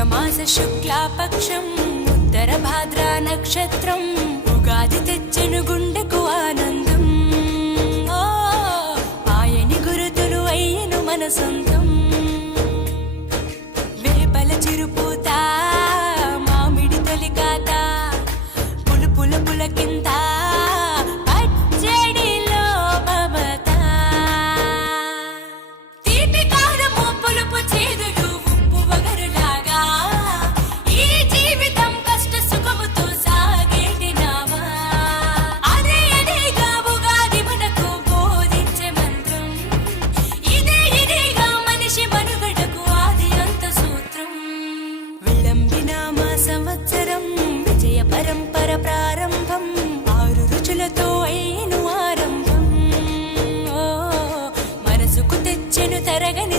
చైత్రమాస శుక్లాపక్షం ఉత్తర భాద్ర నక్షత్రం ఉగాది తెచ్చెను గుండెకు ఆనందం ఆయని గురుతులు అయ్యను మన సొంతం